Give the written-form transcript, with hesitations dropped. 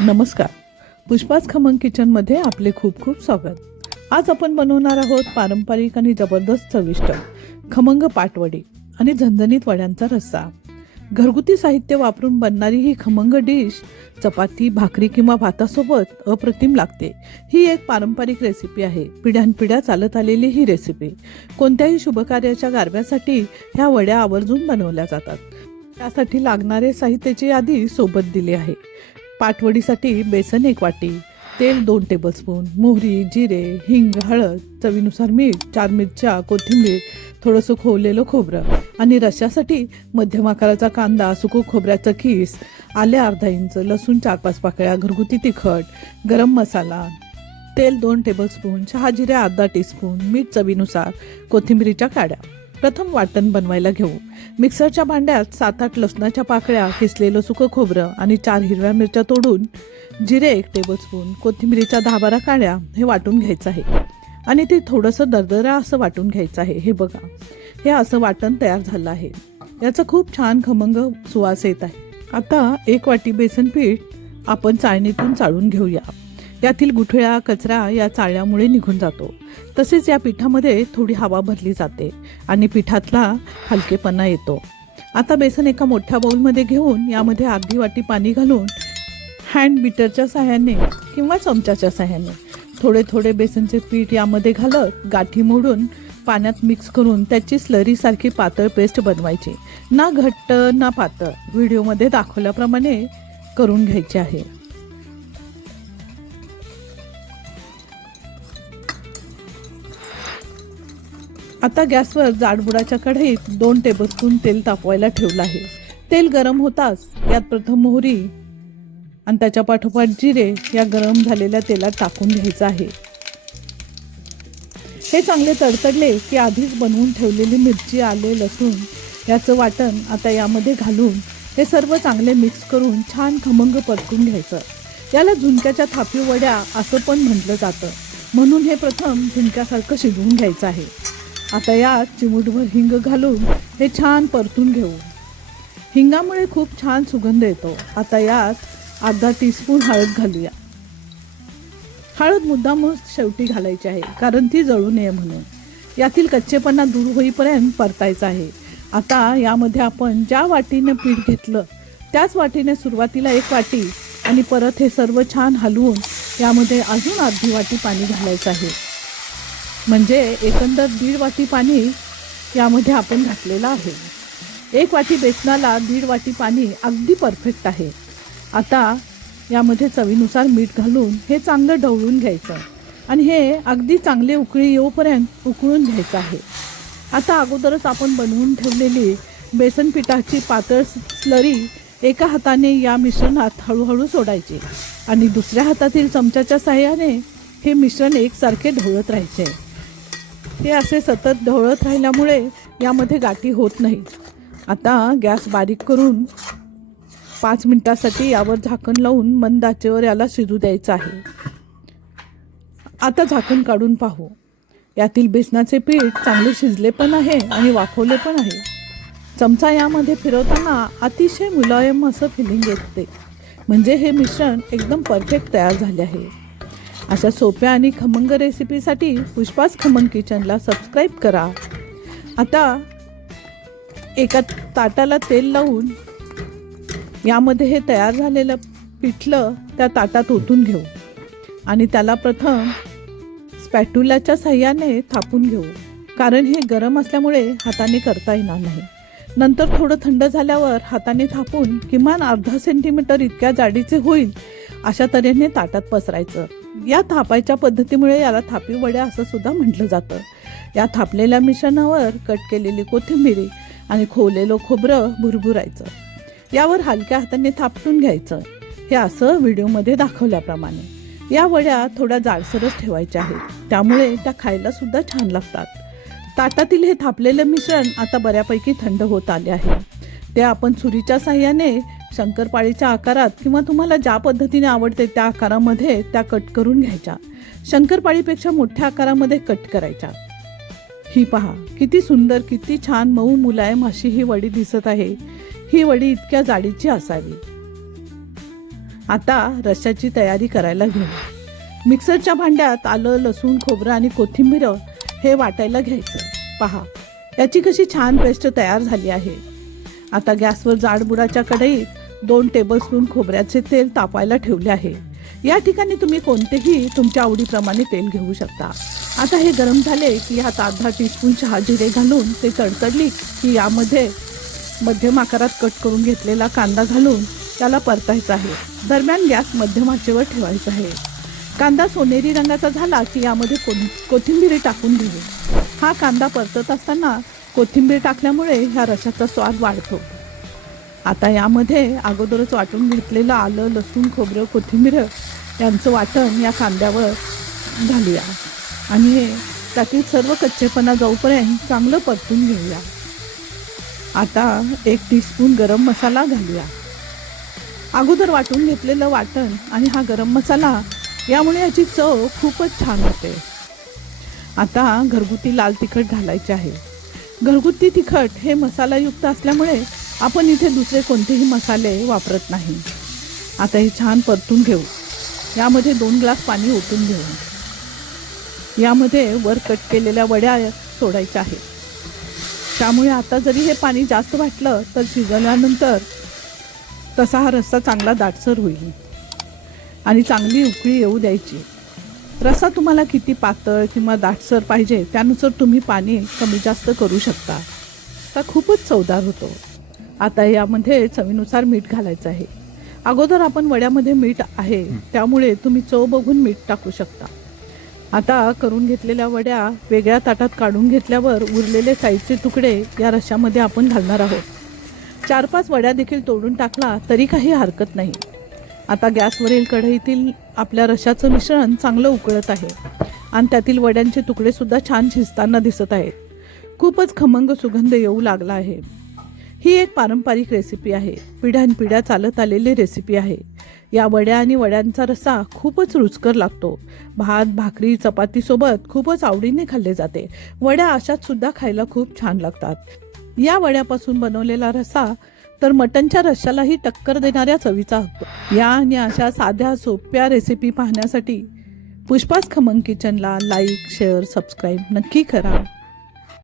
नमस्कार. पुष्पाच खमंग किचनमध्ये आपले खूप खूप स्वागत. आज आपण बनवणार आहोत पारंपरिक आणि जबरदस्त चविष्ट खमंग पाटवडी आणि झणझणीत वड्यांचा रस्सा. घरगुती साहित्य वापरून बनणारी ही खमंग डिश चपाती, भाकरी किंवा भातासोबत अप्रतिम लागते. ही एक पारंपरिक रेसिपी आहे. पिढ्यानपिढ्या चालत आलेली ही रेसिपी. कोणत्याही शुभकार्याच्या गारव्यासाठी ह्या वड्या आवर्जून बनवल्या जातात. त्यासाठी लागणारे साहित्याची यादी सोबत दिली आहे. पाटवडीसाठी बेसन 1 वाटी, तेल 2 टेबलस्पून, मोहरी, जिरे, हिंग, हळद, चवीनुसार मीठ, 4 मिरच्या, कोथिंबीर, थोडंसं खोवलेलं खोबरं आणि रश्श्यासाठी मध्यम आकाराचा कांदा, सुकं खोबऱ्याचं खीस, आले अर्धा इंच, लसूण 4-5 पाकळ्या, घरगुती तिखट, गरम मसाला, तेल 2 टेबलस्पून, चहा जिरे अर्धा टीस्पून, मीठ चवीनुसार, कोथिंबीरीच्या काड्या. प्रथम वाटण बनवायला घेऊ. मिक्सरच्या भांड्यात 7-8 लसणाच्या पाकळ्या, किसलेलं सुकं खोबरं आणि 4 हिरव्या मिरच्या तोडून, जिरे 1 टेबलस्पून, कोथिंबीरीच्या 10-12 काड्या हे वाटून घ्यायचं आहे आणि ते थोडंसं दरदरा असं वाटून घ्यायचं आहे. हे बघा, हे असं वाटण तयार झालं आहे. याचा खूप छान खमंग सुवास येत आहे. आता 1 वाटी बेसन पीठ आपण चाळणीतून चाळून घेऊया. यातील गुठळ्या, कचरा या चाळल्यामुळे निघून जातो. तसेच या पिठामध्ये थोडी हवा भरली जाते आणि पिठातला हलकेपणा येतो. आता बेसन एका मोठ्या बाउलमध्ये घेऊन यामध्ये अर्धी वाटी पाणी घालून हँड बीटरच्या साहाय्याने किंवा चमच्याच्या साहाय्याने थोडे थोडे बेसनचे पीठ यामध्ये घालत गाठी मोडून पाण्यात मिक्स करून त्याची स्लरीसारखी पातळ पेस्ट बनवायची. ना घट्ट ना पातळ, व्हिडिओमध्ये दाखवल्याप्रमाणे करून घ्यायचे आहे. आता गॅसवर जाडबुडाच्या कढईत 2 टेबलस्पून तेल तापवायला ठेवलं आहे. तेल गरम होताच यात प्रथम मोहरी आणि त्याच्या पाठोपाठ जिरे या गरम झालेल्या तेलात टाकून घ्यायचं आहे. हे चांगले तडतडले की आधीच बनवून ठेवलेली मिरची, आले, लसूण याचं वाटण आता यामध्ये घालून हे सर्व चांगले मिक्स करून छान खमंग परतून घ्यायचं. याला झुणक्याच्या थापी वड्या असं पण म्हटलं जातं. म्हणून हे प्रथम झुणक्यासारखं शिजवून घ्यायचं आहे. आता यात चिमूटभर हिंग घालून हे छान परतून घेऊ. हिंगामुळे खूप छान सुगंध येतो. आता यात अर्धा टीस्पून हळद घालूया. हळद मुद्दाम शेवटी घालायची आहे कारण ती जळू नये म्हणून. यातील कच्चेपणा दूर होईपर्यंत परतायचं आहे. आता यामध्ये आपण ज्या वाटीने पीठ घेतलं त्याच वाटीने सुरुवातीला 1 वाटी आणि परत हे सर्व छान हलवून यामध्ये अजून अर्धी वाटी पाणी घालायचं आहे. म्हणजे एकंदर 1.5 वाटी पाणी यामध्ये आपण घातलेलं आहे. 1 वाटी बेसनाला 1.5 वाटी पाणी अगदी परफेक्ट आहे. आता यामध्ये चवीनुसार मीठ घालून हे चांगलं ढवळून घ्यायचं आणि हे अगदी चांगले उकळी येऊपर्यंत उकळून घ्यायचं आहे. आता अगोदरच आपण बनवून ठेवलेली बेसन पिठाची पातळ स्लरी एका हाताने या मिश्रणात हळूहळू सोडायची आणि दुसऱ्या हातातील चमच्याच्या साहाय्याने हे मिश्रण एकसारखे ढवळत राहायचे. हे असे सतत ढवळत राहिल्यामुळे यामध्ये गाठी होत नाहीत. आता गॅस बारीक करून 5 मिनिटासाठी यावर झाकण लावून मंद आचेवर याला शिजू द्यायचं आहे. आता झाकण काढून पाहू. यातील बेसनाचे पीठ चांगले शिजले पण आहे आणि वाफवले पण आहे. चमचा यामध्ये फिरवताना अतिशय मुलायम असं फिलिंग येते. म्हणजे हे मिश्रण एकदम परफेक्ट तयार झाले आहे. अशा सोप्या आणि खमंग रेसिपीसाठी पुष्पाच खमंग किचनला सबस्क्राईब करा. आता एका ताटाला तेल लावून यामध्ये हे तयार झालेलं पिठलं त्या ताटात ओतून घेऊ आणि त्याला प्रथम स्पॅट्युलाच्या साहाय्याने थापून घेऊ. कारण हे गरम असल्यामुळे हाताने करता येणार नाही. नंतर थोडं थंड झाल्यावर हाताने थापून किमान अर्धा सेंटीमीटर इतक्या जाडीचे होईल अशा तऱ्हेने ताटात पसरायचं. या थापायच्या पद्धतीमुळे याला थापी वड्या असं सुद्धा म्हटलं जातं. या थापलेल्या मिश्रणावर कट केलेली कोथिंबीर आणि खोवलेलं खोबरं भुरभुरायचं. यावर हलक्या हाताने थापटून घ्यायचं. हे असं व्हिडिओमध्ये दाखवल्याप्रमाणे. या वड्या थोड्या जाडसरच ठेवायच्या आहेत, त्यामुळे त्या खायला सुद्धा छान लागतात. ताटातील हे थापलेलं मिश्रण आता बऱ्यापैकी थंड होत आले आहे. ते आपण सुरीच्या साहाय्याने शंकरपाळीच्या आकारात किंवा तुम्हाला ज्या पद्धतीने आवडते त्या आकारामध्ये त्या कट करून घ्यायच्या. शंकरपाळीपेक्षा मोठ्या आकारामध्ये कट करायच्या. ही पहा किती सुंदर, किती छान मऊ मुलायम अशी ही वडी दिसत आहे. ही वडी इतक्या जाडीची असावी. आता रश्श्याची तयारी करायला घेऊ. मिक्सरच्या भांड्यात आलं, लसूण, खोबरं आणि कोथिंबीर हे वाटायला घ्यायचं. पहा, याची कशी छान पेस्ट तयार झाली आहे. आता गॅसवर जाडबुडाच्या कढईत 2 टेबलस्पून खोबऱ्याचे तेल तापायला ठेवले आहे. या ठिकाणी तुम्ही कोणतेही तुमच्या आवडीप्रमाणे तेल घेऊ शकता. आता हे गरम झाले की यात अर्धा टीस्पून शहाजिरे घालून ते तडतडली की यामध्ये मध्यम आकारात कट करून घेतलेला कांदा घालून त्याला परतायचा आहे. दरम्यान गॅस मध्यम आचेवर ठेवायचा आहे. कांदा सोनेरी रंगाचा झाला की यामध्ये कोथिंबीर टाकून घेऊ. हा कांदा परतत असताना कोथिंबीर टाकल्यामुळे ह्या रश्श्याचा स्वाद वाढतो. आता यामध्ये अगोदरच वाटून घेतलेलं आलं, लसूण, खोबरं, कोथिंबीर यांचं वाटण या कांद्यावर घालूया आणि त्यातील सर्व कच्चेपणा जाऊपर्यंत चांगलं परतून घेऊया. आता 1 टीस्पून गरम मसाला घालूया. अगोदर वाटून घेतलेलं वाटण आणि हा गरम मसाला यामुळे याची चव खूपच छान होते. आता घरगुती लाल तिखट घालायचे आहे. घरगुती तिखट हे मसालायुक्त असल्यामुळे आपण इथे दुसरे कोणतेही मसाले वापरत नाही. आता हे छान परतून घेऊ. यामध्ये 2 ग्लास पाणी ओतून घेऊ. यामध्ये वर कट केलेल्या वड्या सोडायच्या आहेत. त्यामुळे आता जरी हे पाणी जास्त वाटलं तर शिजल्यानंतर तसा हा रस्सा चांगला दाटसर होईल आणि चांगली उकळी येऊ द्यायची. रस्सा तुम्हाला किती पातळ किंवा दाटसर पाहिजे त्यानुसार तुम्ही पाणी कमी जास्त करू शकता. आता खूपच चवदार होतो. आता यामध्ये चवीनुसार मीठ घालायचं आहे. अगोदर आपण वड्यामध्ये मीठ आहे त्यामुळे तुम्ही चव बघून मीठ टाकू शकता. आता करून घेतलेल्या वड्या वेगळ्या ताटात काढून घेतल्यावर उरलेले साईडचे तुकडे या रश्श्यामध्ये आपण घालणार आहोत. 4-5 वड्या देखील तोडून टाकला तरी काही हरकत नाही. आता गॅसवरील कढईतील आपल्या रश्श्याचं मिश्रण चांगलं उकळत आहे आणि त्यातील वड्यांचे तुकडे सुद्धा छान शिजताना दिसत आहेत. खूपच खमंग सुगंध येऊ लागला आहे. ही एक पारंपरिक रेसिपी आहे. पिढ्यानपिढ्या चालत आलेली रेसिपी आहे. या वड्या आणि वड्यांचा रस्सा खूपच रुचकर लागतो. भात, भाकरी, चपातीसोबत खूपच आवडीने खाल्ले जाते. वड्या अशात सुद्धा खायला खूप छान लागतात. या वड्यापासून बनवलेला रस्सा तर मटणच्या रश्श्यालाही टक्कर देणाऱ्या चवीचा असतो. या आणि अशा साध्या सोप्या रेसिपी पाहण्यासाठी पुष्पाज खमंग किचनला लाईक, शेअर, सबस्क्राईब नक्की करा.